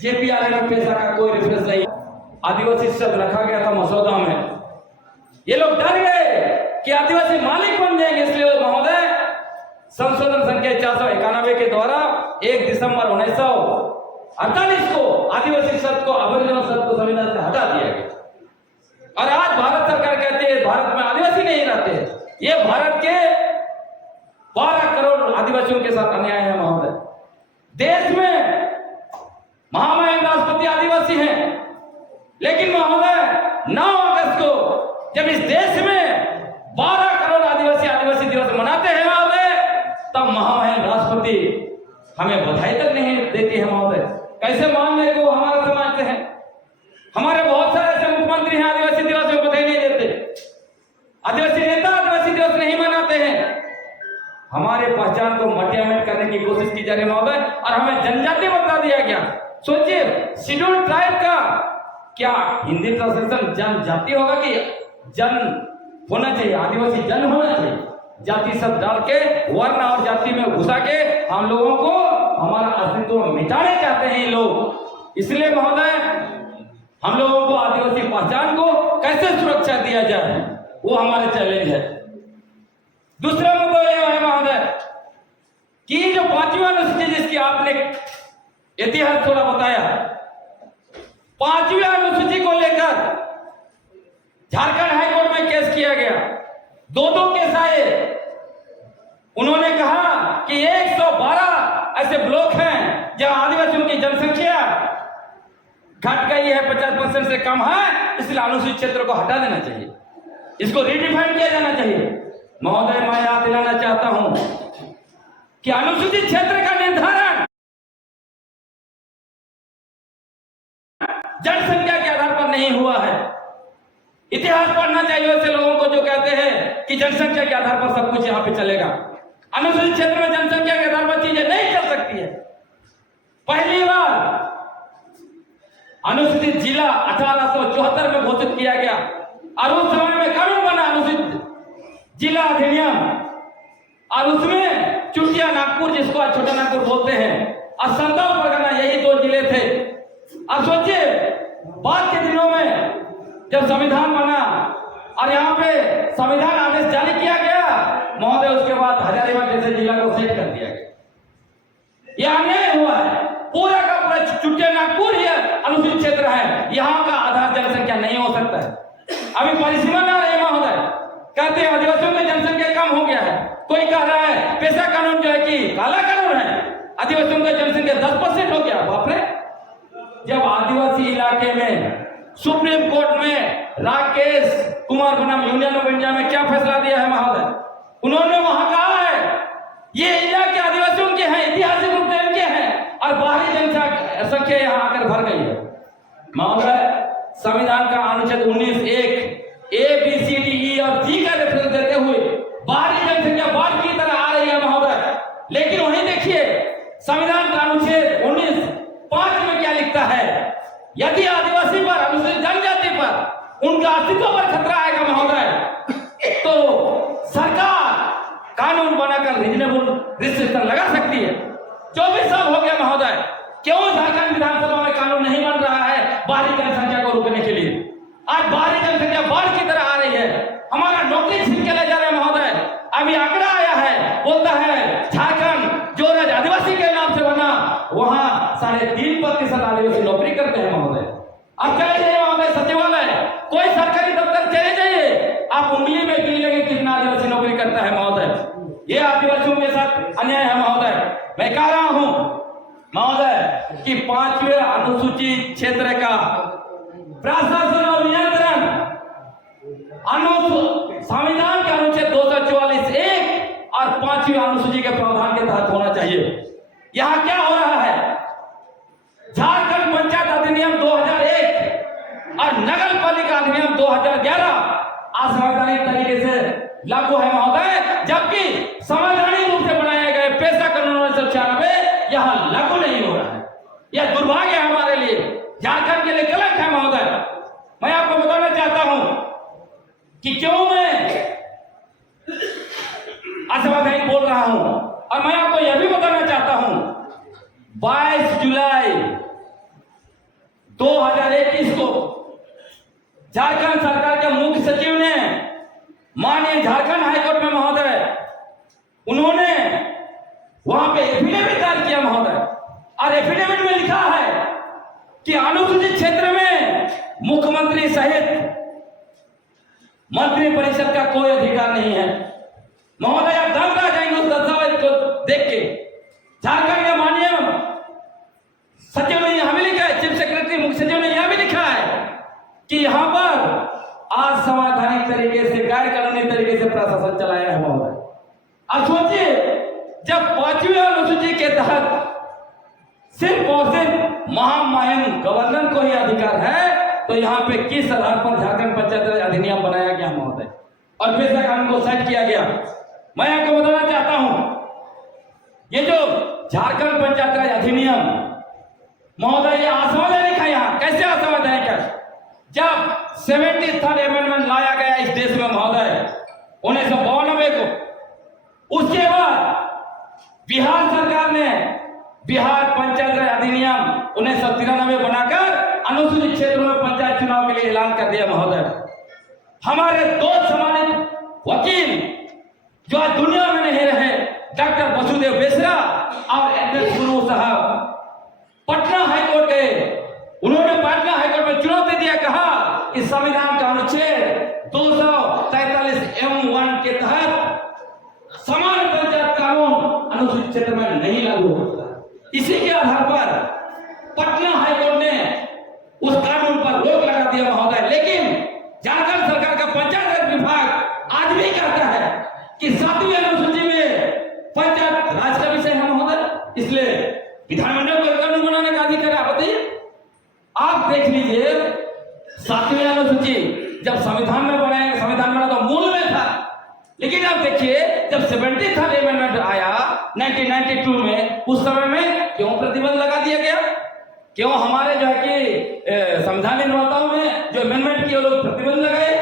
जेपीआरए में पैसा का कोई रेफरेंस नहीं। आदिवासी शब्द रखा गया था मसौदा में, ये लोग डर गए कि आदिवासी मालिक बन जाएंगे, इसलिए महोदय संशोधन संख्या 491 के द्वारा 1 दिसंबर 1948 को आदिवासी शब्द को अबोरिजिनल शब्द को संविधान से हटा दिया गया। और आज भारत सरकार कहती है भारत में आदिवासी नहीं रहते हैं। ये भारत के 12 करोड़ आदिवासियों के साथ अन्याय है महोदय। देश में महामहिम राष्ट्रपति आदिवासी हैं, लेकिन महोदय 9 अगस्त को जब इस देश में 12 करोड़ आदिवासी दिवस मनाते हैं महोदय, तब महामहिम राष्ट्रपति हमें बधाई तक नहीं देती है महोदय। कैसे मानने को हमारा समाज से है? हमारे बहुत सारे ऐसे मुख्यमंत्री हैं आदिवासी दिवस में बधाई नहीं देते, आदिवासी नेता आदिवासी दिवस नहीं मनाते हैं। हमारे पहचान को मटियामेट करने की कोशिश की जा रही है महोदय, और हमें जनजाति बता दिया गया। सोचिए, शेड्यूल्ड ट्राइब का क्या हिंदी ट्रांसलेशन जनजाति होगा कि जन होना चाहिए? आदिवासी जन होना चाहिए। जाति शब्द डाल के वर्ण और जाति में घुसा के हम लोगों को हमारा अस्तित्व मिटाने चाहते हैं ये लोग। इसलिए महोदय हम लोगों को आदिवासी पहचान को कैसे सुरक्षा दिया जाए, वो हमारे चैलेंज है। दूसरा मुद्दा यह है महोदय कि जो 5वीं अनुसूची जिसकी आपने इतिहास थोड़ा बताया, 5वीं अनुसूची को लेकर झारखंड हाईकोर्ट में केस किया गया। 2 केस आए। उन्होंने कहा कि 112 ऐसे ब्लॉक हैं जहां आदिवासियों की जनसंख्या घट गई है, 50% से कम है, इसलिए अनुसूचित क्षेत्र को हटा देना चाहिए, इसको रीडिफाइन किया जाना चाहिए। महोदय मैं याद दिलाना चाहता हूं कि अनुसूचित क्षेत्र का निर्धारण जनसंख्या के आधार पर नहीं हुआ है। इतिहास पढ़ना चाहिए ऐसे लोगों को जो कहते हैं कि जनसंख्या के आधार पर सब कुछ यहां पे चलेगा। अनुसूचित क्षेत्र में जनसंख्या के आधार पर चीजें नहीं चल सकती है। पहली बार अनुसूचित जिला 1874 में घोषित किया गया और उस समय में कानून बना अनुसूचित जिला अधिनियम, और उसमें चुटिया नागपुर, जिसको आज छोटा नागपुर बोलते हैं, और संताल परगना, यही 2 जिले थे। अब सोचिए बाद के दिनों में जब संविधान बना और यहाँ पे संविधान आदेश जारी किया गया महोदय, उसके बाद हजारीबाग जैसे जिला को सेट कर दिया गया। यह अन्याय हुआ है। पूरा का पूरा चुटिया नागपुर ही अनुसूचित क्षेत्र है, यहाँ का आधार जनसंख्या नहीं हो सकता है। अभी परिसीमन आ रही है महोदय, कहते हैं आदिवासियों की जनसंख्या कम हो गया है। कोई कह रहा है पेशा कानून जो है कि काला कानून है, आदिवासियों की जनसंख्या 10% हो गया। बाप रे! जब आदिवासी इलाके में सुप्रीम कोर्ट में राकेश कुमार बनाम यूनियन ऑफ इंडिया में क्या फैसला दिया है महोदय, उन्होंने वहां कहा है ये इलाके आदिवासियों के हैं, ऐतिहासिक रूप से इनके हैं, और बाहरी जनसंख्या यहां आकर भर गई है। महोदय संविधान का अनुच्छेद 19(1) A, B, C, D, E और G का रेफरेंस देते हुए बाहरी जनसंख्या बाढ़ की तरह आ रही है महोदय। लेकिन वहीं देखिए संविधान का अनुच्छेद 19(5) में क्या लिखता है, यदि आदिवासी पर, अनुसूचित जनजाति पर उनका अस्तित्व पर खतरा आएगा महोदय, तो सरकार कानून बनाकर रीजनेबल रिस्ट्रिक्शन लगा सकती है। 24 साल हो गया महोदय, क्यों झारखंड विधानसभा में कानून नहीं बन रहा है बाहरी जनसंख्या को रोकने के लिए? आज बाहरी जनसंख्या बाढ़ की तरह आ रही है, हमारा नौकरी छीन के ले जा रहे हैं महोदय। अभी आंकड़ा आया है, बोलता है झारखंड जो राज्य आदिवासी के नाम से बना, वहां 3.5% आदिवासी नौकरी करते हैं महोदय। अब चले जाइए महोदय सचिवालय, कोई सरकारी दफ्तर चले जाइए, आप उंगली में गिन लेंगे कितना आदिवासी नौकरी करता है महोदय। ये आदिवासियों के साथ अन्याय है महोदय। मैं कह रहा हूं महोदय कि 5वें अनुसूचित क्षेत्र का प्रशासन और नियंत्रण संविधान के अनुच्छेद 244(1) और 5वीं अनुसूची के प्रावधान के तहत होना चाहिए। यहां क्या हो रहा है, झारखंड पंचायत अधिनियम 2001 और नगर पालिका अधिनियम 2011 असंवैधानिक तरीके से लागू है महोदय, जबकि संवैधानिक रूप से बनाए गए पेशा कानून 1996 यहां लागू नहीं हो रहा है। यह दुर्भाग्य है हमारे लिए, झारखंड के लिए कलंक है महोदय। मैं आपको बताना चाहता हूं कि क्यों मैं असंवैधानिक बोल रहा हूं, और मैं आपको यह भी बताना चाहता हूं 22 जुलाई 2021 को झारखंड सरकार के मुख्य सचिव ने माननीय झारखंड हाईकोर्ट में महोदय उन्होंने वहां पे एफिडेविट दायर किया महोदय, और एफिडेविट में लिखा है कि अनुसूचित क्षेत्र में मुख्यमंत्री सहित मंत्री परिषद का कोई अधिकार नहीं है। महोदय आप दंग रह जाएंगे उस दस्तावेज को देख के। झारखंड के माननीय सचिव ने यहां भी लिखा है, चीफ सेक्रेटरी मुख्य सचिव ने यहां भी लिखा है कि यहां पर असंवैधानिक तरीके से, गैर कानूनी तरीके से प्रशासन चलाया है महोदय। अब सोचिए, जब 5वीं अनुसूची के तहत सिर्फ और सिर्फ महामहिम गवर्नर को ही अधिकार है, तो यहाँ पे किस आधार पर झारखंड पंचायत राज अधिनियम बनाया गया महोदय, और फिर से कानून को सेट किया गया। मैं आपको बताना चाहता हूं, ये जो झारखंड पंचायत राज अधिनियम महोदय, ये असंवैधानिक है। यहाँ कैसे असंवैधानिक है? जब 73rd अमेंडमेंट लाया गया इस देश में महोदय 1992 को, उसके बाद बिहार सरकार ने बिहार पंचायत राज अधिनियम 1993 बनाकर अनुसूचित क्षेत्रों में पंचायत चुनाव के लिए ऐलान कर दिया महोदय। हमारे दो सम्मानित वकील जो आज दुनिया में नहीं रहे, डॉक्टर वसुदेव बेसरा और एस गुरु साहब, पटना हाईकोर्ट गए। उन्होंने पटना हाईकोर्ट में चुनौती दिया, कहा कि संविधान का अनुच्छेद 243(m)(1) के तहत समान पंचायत कानून अनुसूचित क्षेत्र में नहीं लागू होता। इसी के आधार पर पटना हाईकोर्ट ने उस कानून पर रोक लगा दिया महोदय। लेकिन झारखंड सरकार का पंचायत राज विभाग आज भी कहता है कि 7वीं अनुसूची में पंचायत राज का विषय है महोदय, इसलिए विधानमंडल को कानून बनाने का अधिकार है। बताइए, आप देख लीजिए 7वीं अनुसूची जब संविधान में बनाया, संविधान बना तो मूल में था, लेकिन आप देखिए जब 73rd अमेंडमेंट आया 1992 में, उस समय में क्यों प्रतिबंध लगा दिया गया? क्यों हमारे जो है कि संविधान निर्माताओं में जो अमेंडमेंट किए लोग प्रतिबंध लगाए?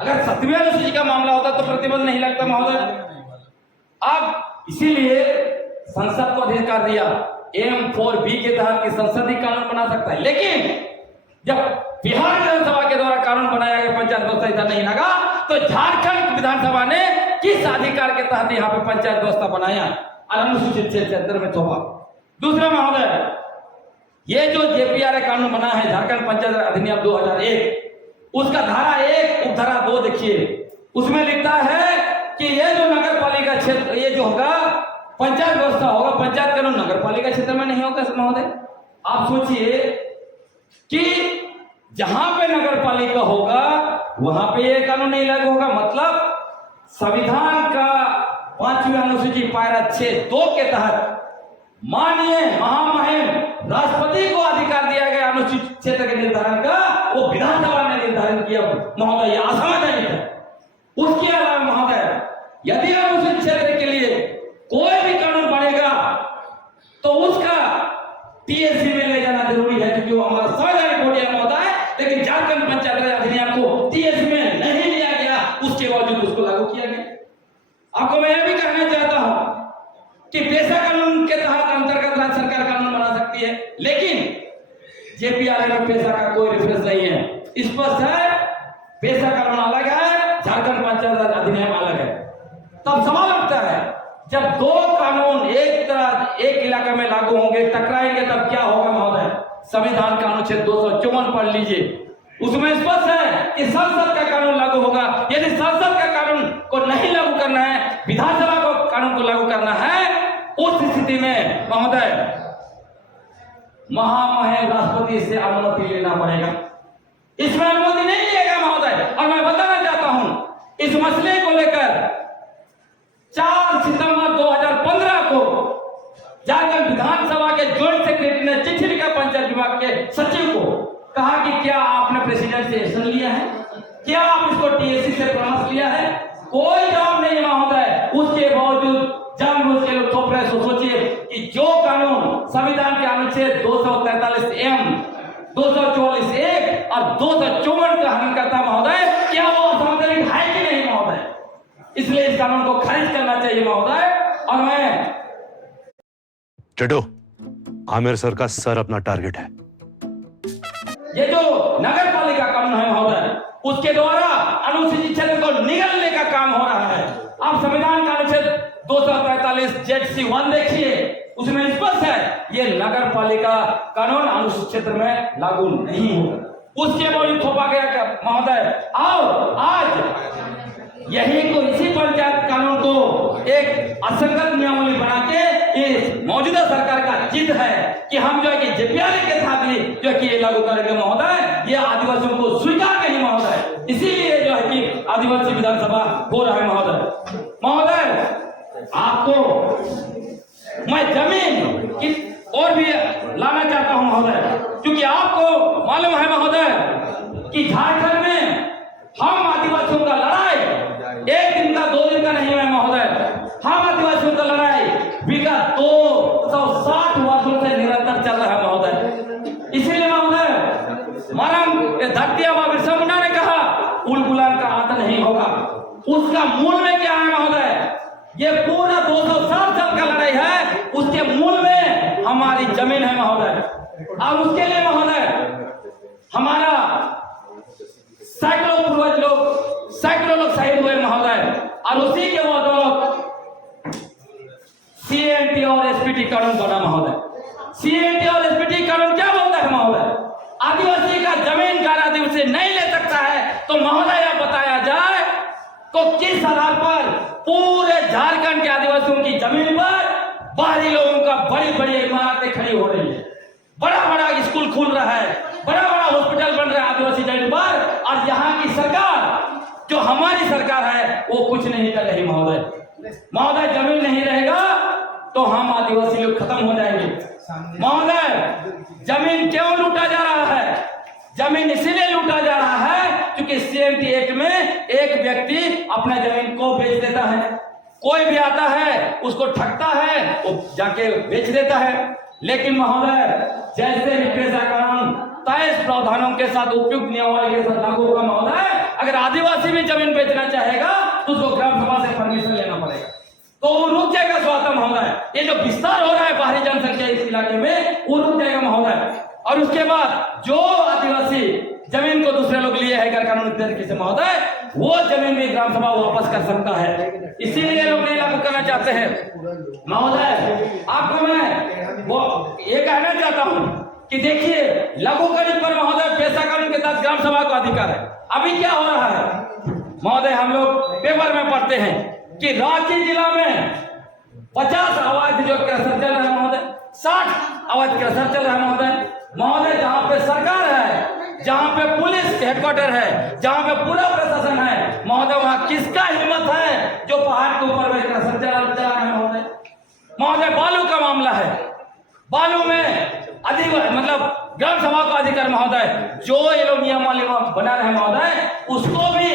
अगर 7वीं अनुसूची का मामला होता तो प्रतिबंध नहीं लगता महोदय। अब इसीलिए संसद को अधिकार दिया M4B के तहत कि संसद ही कानून बना सकता है। लेकिन जब बिहार विधानसभा के द्वारा कानून बनाया गया, पंचायत व्यवस्था इधर नहीं लगा, तो झारखंड विधानसभा ने किस अधिकार के तहत यहाँ पे पंचायत व्यवस्था बनाया और अनुसूचित क्षेत्र में थोपा? दूसरा महोदय, ये जो JPRA कानून बना है झारखंड पंचायत अधिनियम 2001, उसका धारा 1 उपधारा 2 देखिए, उसमें लिखता है कि ये जो नगर पालिका क्षेत्र, ये जो होगा पंचायत व्यवस्था होगा, पंचायत कानून नगर पालिका क्षेत्र में नहीं होगा महोदय। आप सोचिए कि जहां पे नगर पालिका होगा वहां पे ये कानून नहीं लागू होगा। मतलब संविधान का 5वीं अनुसूची पारा 6(2) के तहत माननीय महामहिम राष्ट्रपति को अधिकार दिया गया अनुसूचित क्षेत्र के निर्धारण का, वो विधानसभा ने निर्धारण किया महोदय, ये असंवैधानिक है। उसके अलावा महोदय, यदि अनुसूचित क्षेत्र के लिए कोई भी कानून बनेगा तो उसका TSC में ले जाना जरूरी है, क्योंकि वो हमारा संवैधानिक बॉडी है महोदय। लेकिन झारखंड पंचायत राज अधिनियम को TSC में नहीं लिया गया, उसके बावजूद उसको लागू किया गया। आपको मैं यह भी कहना चाहता हूं कि पेशा कानून के तहत अंतर्गत राज्य सरकार कानून बना सकती है, लेकिन JPRA में पेशा का कोई रेफरेंस नहीं है। स्पष्ट है, पेशा कानून अलग है, झारखंड पंचायत राज अधिनियम अलग है। तब सवाल उठता है, जब दो कानून एक इलाके में लागू होंगे, टकराएंगे, तब क्या होगा महोदय? संविधान का अनुच्छेद 254 पढ़ लीजिए, उसमें स्पष्ट है कि संसद का कानून लागू होगा। यदि संसद का कानून को नहीं लागू करना है, विधानसभा को कानून को लागू करना है, उस स्थिति में महोदय महामहिम राष्ट्रपति से अनुमति लेना पड़ेगा। इसमें अनुमति नहीं लिएगा महोदय। और मैं बताना चाहता हूं, इस मसले को लेकर 4 सितंबर 2015 को झारखंड विधानसभा के जॉइंट सेक्रेटरी ने चिट्ठी लिखा पंचायत विभाग के सचिव को, कहा कि क्या आपने प्रेसिडेंट से एक्शन लिया है, क्या आप इसको TSC से परामर्श लिया है? कोई जवाब नहीं महोदय। उसके बावजूद जानबूझ के लोग थोप रहे। सोचिए कि जो कानून संविधान के अनुच्छेद 243(m), 244(1) और 254 का हनन करता महोदय, क्या वो असंवैधानिक है कि नहीं महोदय? इसलिए इस कानून को खारिज करना चाहिए महोदय। और मैं चटो, आमिर सर का सर अपना टारगेट है। ये जो नगर पालिका कानून है महोदय, उसके द्वारा अनुसूचित क्षेत्र को निगलने का काम हो रहा है। आप संविधान का अनुच्छेद 243 ZC1 देखिए, उसमें स्पष्ट है ये नगर पालिका कानून अनुसूचित क्षेत्र में लागू नहीं होगा। उसके बावजूद थोपा गया क्या महोदय? और आज यही को इसी पंचायत कानून को एक असंगत नियमावली बना के इस मौजूदा सरकार का जिद है कि हम जो है कि जेपीआर के साथ ही जो है कि ये लागू करेंगे महोदय। ये आदिवासियों को स्वीकार नहीं महोदय, इसीलिए जो है कि आदिवासी विधानसभा हो रहा है महोदय। आपको मैं जमीन की और भी लाना चाहता हूं महोदय, क्योंकि आपको मालूम है महोदय कि झारखंड में हम आदिवासियों का लड़ाई एक दिन का 2 दिन का नहीं है महोदय। हम आदिवासियों का लड़ाई विगत 260 वर्षों से निरंतर चल रहा है महोदय। इसीलिए महोदय मानव धरती आबा बिरसा मुंडा ने कहा उल गुलाम का अंत नहीं होगा। उसका मूल में क्या है महोदय? ये पूरा 260 साल का लड़ाई है, उसके मूल में हमारी जमीन है महोदय। और उसके लिए महोदय हमारा सैकड़ों लोग शहीद हुए महोदय, और उसी के बदौलत CNT और SPT कानून बना महोदय। CNT और SPT कानून क्या बोलता है महोदय? आदिवासी का जमीन का आदिवासी नहीं ले सकता है। तो महोदय यह बताया जाए तो किस आधार पर पूरे झारखंड के आदिवासियों की जमीन पर बाहरी लोगों का बड़ी बड़ी इमारतें खड़ी हो रही है, बड़ा बड़ा स्कूल खुल रहा है, बड़ा बड़ा हॉस्पिटल बन रहा है आदिवासी जमीन पर, और यहाँ की सरकार जो हमारी सरकार है वो कुछ नहीं कर रही महोदय। जमीन नहीं रहेगा तो हम आदिवासी लोग खत्म हो जाएंगे महोदय। जमीन क्यों लूटा जा रहा है? जमीन इसीलिए लूटा जा रहा है क्योंकि CNT एक्ट में एक व्यक्ति अपना जमीन को बेच देता है, कोई भी आता है उसको ठगता है, वो जाके बेच देता है। लेकिन महोदय जैसे ही पेशा कानून 23 प्रावधानों के साथ उपयुक्त नियमावली के साथ लागू होगा महोदय, अगर आदिवासी भी जमीन बेचना चाहेगा तो उसको ग्राम सभा से परमिशन लेना पड़ेगा, तो वो रुक जाएगा स्वागत महोदय। ये जो विस्तार हो रहा है बाहरी जनसंख्या इस इलाके में, वो रुक जाएगा महोदय। और उसके बाद जो आदिवासी जमीन को दूसरे लोग लिए है गैर कानूनी तरीके से महोदय, वो जमीन भी ग्राम सभा वापस कर सकता है। इसीलिए लोग नहीं लागू करना चाहते हैं महोदय। आपको मैं वो ये कहना चाहता हूं कि देखिए लागू करने पर महोदय पेशा कानून के तहत ग्राम सभा को अधिकार है। अभी क्या हो रहा है महोदय, हम लोग पेपर में पढ़ते हैं कि रांची जिला में 50 अवैध जो क्रशर चल रहा है महोदय, 60 अवैध क्रशर चल रहा है महोदय। जहां पे सरकार है, जहां पे पुलिस हेडक्वार्टर है, जहां पे पूरा प्रशासन है महोदय, वहां किसका हिम्मत है जो पहाड़ के ऊपर में क्रशर चला रहा है महोदय। बालू का मामला है, बालू में मतलब ग्राम सभा का अधिकार महोदय, जो ये लोग नियमावली बना रहे हैं महोदय, उसको भी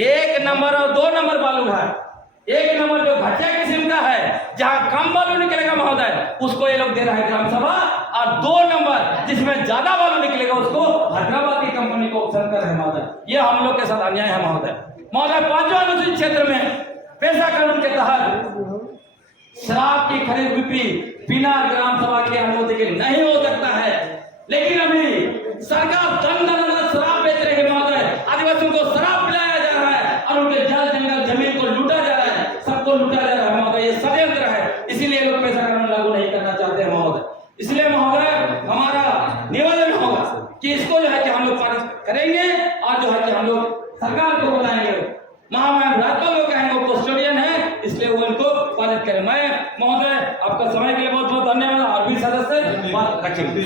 1 नंबर और 2 नंबर बालू है। 1 नंबर जो घटिया किस्म का है, जहां कम बालू निकलेगा महोदय, उसको ये लोग दे रहा है ग्राम सभा, और 2 नंबर जिसमें ज्यादा बालू निकलेगा उसको हैदराबाद की कंपनी को ऑप्शन कर रहे हैं महोदय। ये हम लोग के साथ अन्याय है महोदय। 5वां अनुसूचित क्षेत्र में पेशा कानून के तहत शराब की खरीद बिक्री बिना ग्राम सभा की अनुमति के नहीं हो सकता है। लेकिन अभी सरकार दन शराब बेच रही है महोदय, आदिवासियों को शराब पिलाया जा रहा है और उनके जल जंगल जमीन को लूटा जा रहा है, सबको लूटा जा रहा है महोदय। ये षड्यंत्र है, इसीलिए लोग पेशा कानून लागू नहीं करना चाहते हैं महोदय। इसलिए महोदय हमारा निवेदन होगा कि इसको जो है कि हम लोग पारित करेंगे, और जो है कि हम लोग सरकार को बताएंगे। महामहिम लोग कहेंगे वो कस्टोडियन है, इसलिए वो इनको पारित करें। मैं महोदय आपका समय के लिए बहुत बहुत धन्यवाद। और भी सदस्य बात रखेंगे।